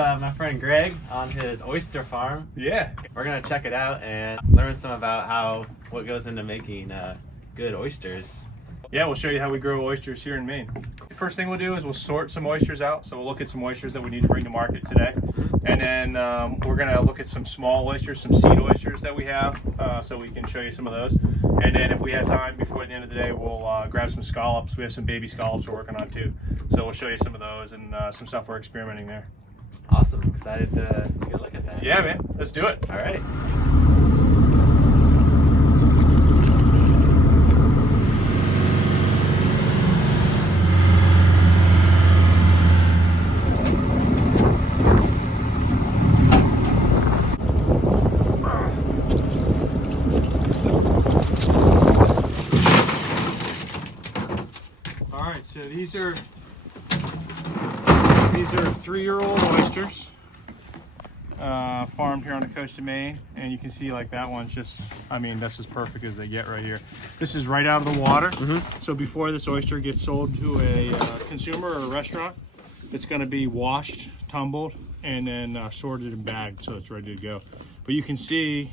my friend Greg on his oyster farm. Yeah. We're gonna check it out and learn some about what goes into making good oysters. Yeah, we'll show you how we grow oysters here in Maine. The first thing we'll do is we'll sort some oysters out. So we'll look at some oysters that we need to bring to market today. And then we're gonna look at some small oysters, some seed oysters that we have, so we can show you some of those. And then if we have time before the end of the day, we'll grab some scallops. We have some baby scallops we're working on too. So we'll show you some of those and some stuff we're experimenting there. Awesome, excited to get a look at that. Yeah, man, let's do it. All right. All right, so these are 3-year-old oysters, farmed here on the coast of Maine, and you can see like that one's just, I mean, that's as perfect as they get right here. This is right out of the water, so before this oyster gets sold to a consumer or a restaurant, it's going to be washed, tumbled, and then sorted and bagged so it's ready to go. But you can see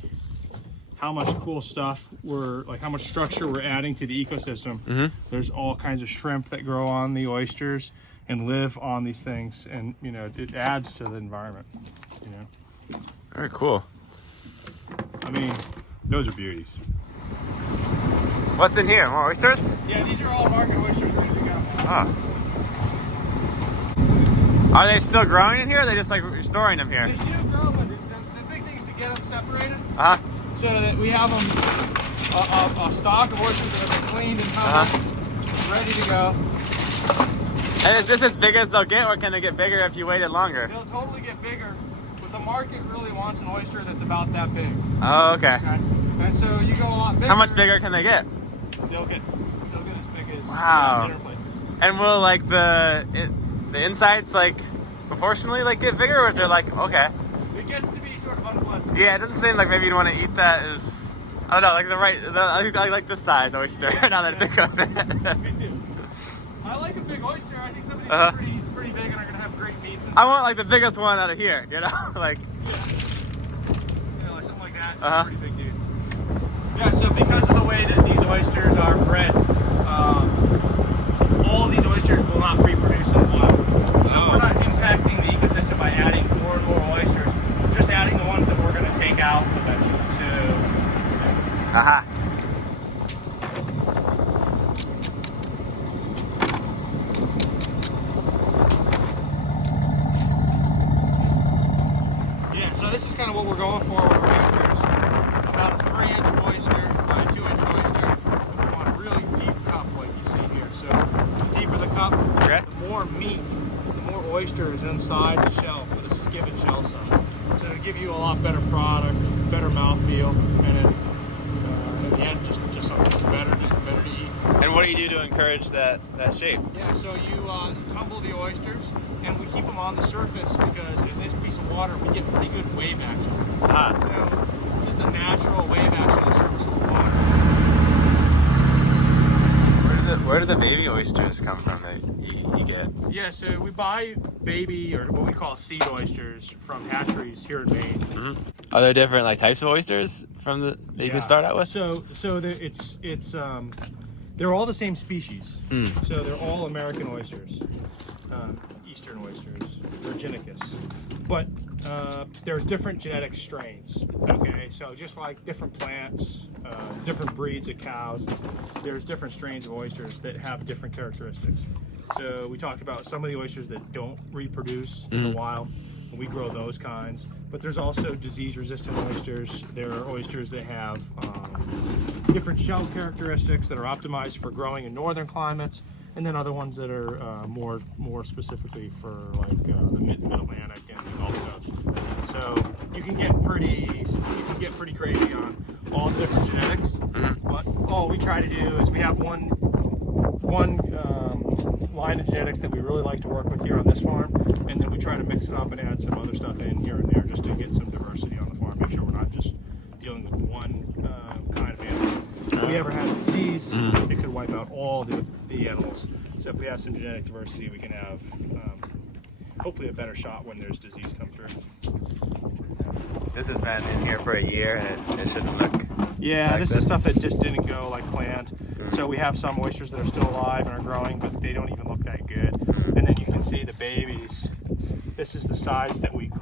how much cool stuff how much structure we're adding to the ecosystem. There's all kinds of shrimp that grow on the oysters and live on these things, and you know, it adds to the environment, you know. Very cool. I mean, those are beauties. What's in here? More oysters? Yeah, these are all market oysters ready to go. Oh. Are they still growing in here? Or are they just like storing them here? They do grow, but the big thing is to get them separated. So that we have them a stock of oysters that have been cleaned and tumbled, ready to go. And is this as big as they'll get, or can they get bigger if you waited longer? They'll totally get bigger, but the market really wants an oyster that's about that big. Oh, okay. And so you go a lot bigger. How much bigger can they get? They'll get as big as Wow. a dinner plate. And will like the insides like proportionally like get bigger, or is there like, okay? It gets to be sort of unpleasant. Yeah, it doesn't seem like maybe you'd want to eat that as, I don't know, like I like this size oyster now that I think of it. Me too. I like a big oyster. I think some of these are pretty big and are gonna have great meats and stuff. I want like the biggest one out of here, you know, like. Yeah, like something like that. Pretty big dude. Yeah. So because of the way that these oysters are bred, all of these oysters will not reproduce in the wild. So we're not impacting the ecosystem by adding more and more oysters. We're just adding the ones that we're gonna take out eventually. So. So this is kind of what we're going for with oysters. About a 3-inch oyster by a 2-inch oyster. We want a really deep cup like you see here. So the deeper the cup, the more meat, the more oyster is inside the shell for the given shell size. So it'll give you a lot better product, better mouthfeel, and then in the end just something that's better to eat. And what do you do to encourage that shape? Yeah, so you tumble the oysters, and we keep them on the surface because in this piece of water we get pretty good wave action. So just the natural wave action on the surface of the water. Where do the baby oysters come from that you get? Yeah, so we buy baby, or what we call seed oysters, from hatcheries here in Maine. Are there different like types of oysters from that you can start out with? So they're all the same species. So they're all American oysters, eastern oysters, Virginicus. But there's different genetic strains, okay? So just like different plants, different breeds of cows, there's different strains of oysters that have different characteristics. So we talked about some of the oysters that don't reproduce in the wild, and we grow those kinds. But there's also disease-resistant oysters. There are oysters that have different shell characteristics that are optimized for growing in northern climates, and then other ones that are more specifically for like the Mid-Atlantic and the Gulf Coast. So you can get pretty crazy on all the different genetics. But all we try to do is we have one line of genetics that we really like to work with here on this farm, and then we try to mix it up and add some other stuff in here and there just to get some diversity on the farm. Make sure we're not just dealing with one kind of animal. If we ever have disease, it could wipe out all the animals. So if we have some genetic diversity, we can have hopefully a better shot when there's disease come through. This has been in here for a year, and it shouldn't look. Yeah, like this is stuff that just didn't go like planned. So we have some oysters that are still alive and are growing, but they don't even look that good. And then you can see the babies. This is the size that we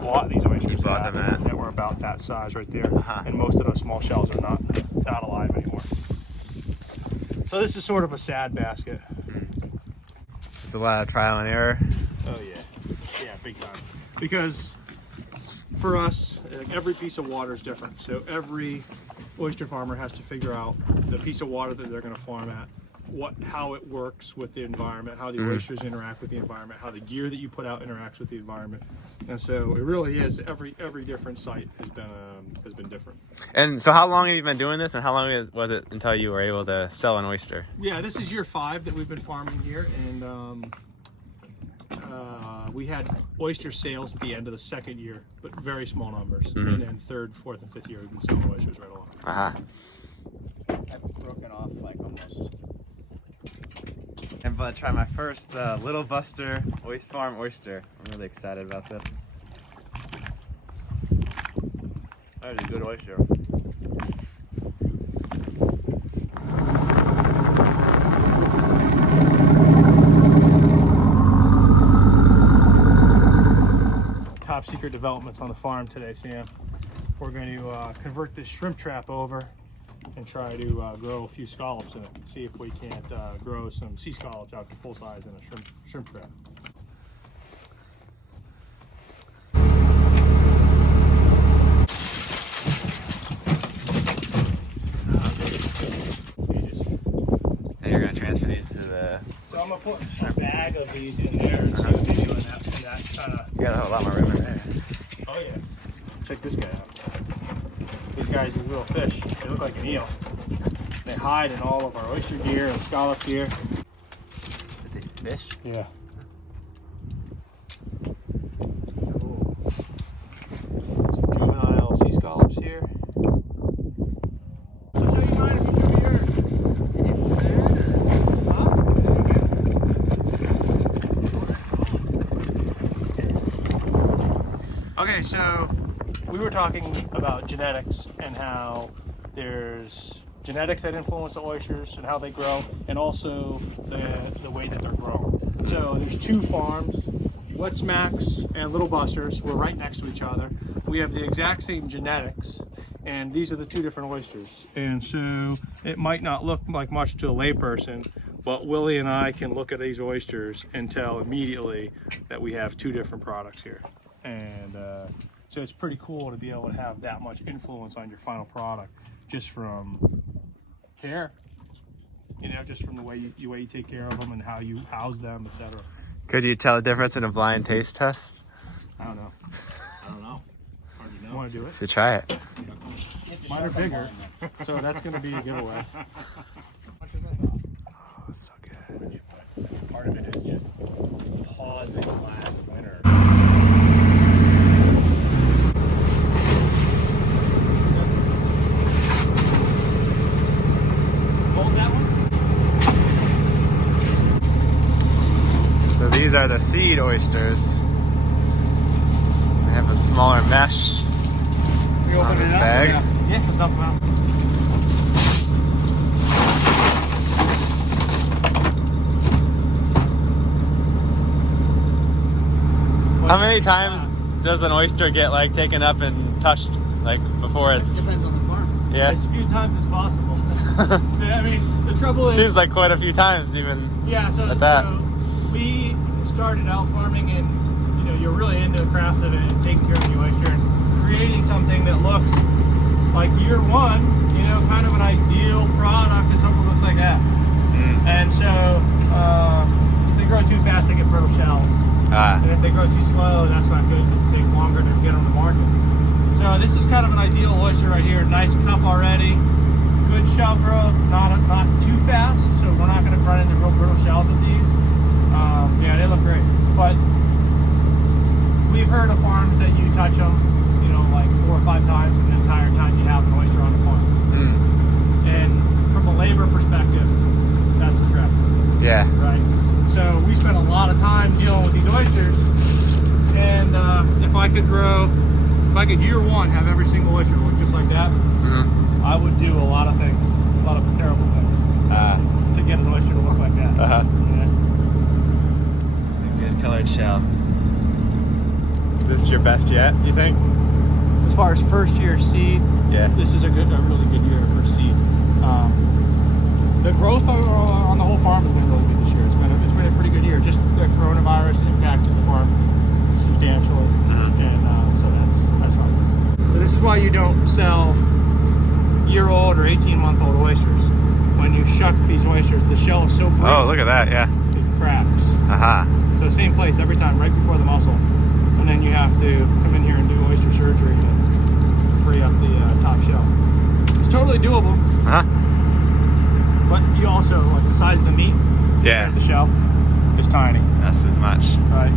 bought these oysters bought them at. that were about that size right there. And most of those small shells are not alive anymore. So this is sort of a sad basket. It's a lot of trial and error. Oh yeah, yeah, big time. Because for us, every piece of water is different. So every oyster farmer has to figure out the piece of water that they're going to farm at, how it works with the environment, how the oysters interact with the environment, how the gear that you put out interacts with the environment. And so it really is, every different site has been different. And so how long have you been doing this, and how long was it until you were able to sell an oyster? Yeah, this is year 5 that we've been farming here, and we had oyster sales at the end of the 2nd year, but very small numbers. And then 3rd, 4th, and 5th year we've been selling oysters right along. I've broken off like almost. I'm about to try my first Little Buster Farm oyster. I'm really excited about this. That is a good oyster. Top secret developments on the farm today, Sam. We're going to convert this shrimp trap over and try to grow a few scallops in it. See if we can't grow some sea scallops out to full size in a shrimp trap. And you're going to transfer these to the... So I'm going to put a bag of these in there and see what they do in that kind of... You got a lot more room in there. Oh yeah. Check this guy out. These guys, these little fish, they look like an eel. They hide in all of our oyster gear and scallop gear. Is it fish? Yeah. Cool. Some juvenile sea scallops here. I'll show you mine if you show me yours. Okay, so we were talking about genetics and how there's genetics that influence the oysters and how they grow, and also the way that they're grown. So there's 2 farms, Wet Smacks and Little Busters. We're right next to each other. We have the exact same genetics, and these are the 2 different oysters. And so it might not look like much to a layperson, but Willie and I can look at these oysters and tell immediately that we have 2 different products here. And so it's pretty cool to be able to have that much influence on your final product just from care, you know, just from the way you take care of them and how you house them, etc. Could you tell the difference in a blind taste test? I don't know. I don't know. Hard to know. You want to do it? Should try it. Mine are bigger, so that's going to be a giveaway. Oh, it's so good. Part of it is just pausing last winter. So these are the seed oysters. They have a smaller mesh on this bag. Yeah, let's dump them out. How many times does an oyster get like taken up and touched like before it's... Depends on the farm. Yeah. As few times as possible. I mean, the trouble is... Seems like quite a few times even. Yeah, so we started out farming, and you know, you're really into the craft of it and taking care of the oyster and creating something that looks like year 1, you know, kind of an ideal product is something that looks like that. And so if they grow too fast, they get brittle shells. And if they grow too slow, that's not good because it takes longer to get them to market. So this is kind of an ideal oyster right here. Nice cup already, good shell growth, not too fast, so we're not going to run into real brittle shells with these. Yeah, they look great. But we've heard of farms that you touch them, you know, like 4 or 5 times, and the entire time you have an oyster on the farm. And from a labor perspective, that's a trap. Yeah. Right? So we spent a lot of time dealing with these oysters. And if I could year one have every single oyster look just like that, I would do a lot of things, a lot of terrible things to get an oyster to look like that. Yeah. It's a good colored shell. This is your best yet, you think? As far as first year seed, Yeah. this is a really good year for seed. The growth on the whole farm has been really good this year. It's been a pretty good year. Just the coronavirus impacted the farm substantially, and so that's hard. So this is why you don't sell year-old or 18-month-old oysters. When you shuck these oysters, the shell is so brittle. Oh, look at that, yeah. It cracks. So same place every time, right before the mussel, and then you have to come in here and do oyster surgery to free up the top shell. It's totally doable. But you also, like the size of the meat, Yeah. the shell is tiny. That's as much. Right.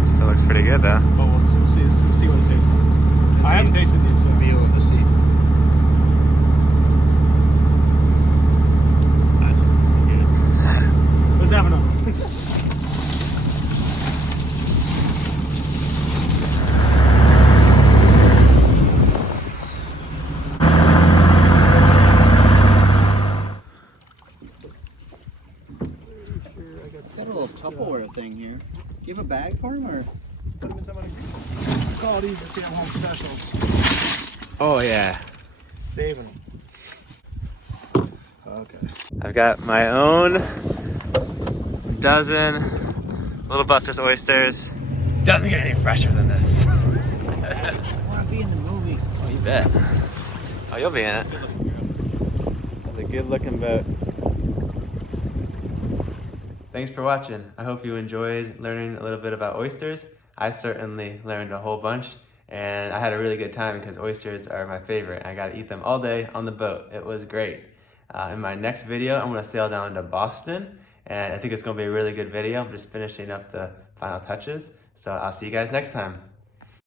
It still looks pretty good though. But we'll see what it tastes like. I haven't tasted these. Feel of the seed. That's good. Let's have another. Got a little Tupperware thing here. Do you have a bag for him, or Put them in some of the It's all these are Sam Home specials. Oh yeah. Saving them. Okay. I've got my own dozen Little Buster's oysters. Doesn't get any fresher than this. I want to be in the movie? Oh, you bet. Oh, you'll be in it. That's a good looking boat. Thanks for watching. I hope you enjoyed learning a little bit about oysters. I certainly learned a whole bunch, and I had a really good time because oysters are my favorite. I got to eat them all day on the boat. It was great. In my next video, I'm going to sail down to Boston, and I think it's going to be a really good video. I'm just finishing up the final touches, so I'll see you guys next time.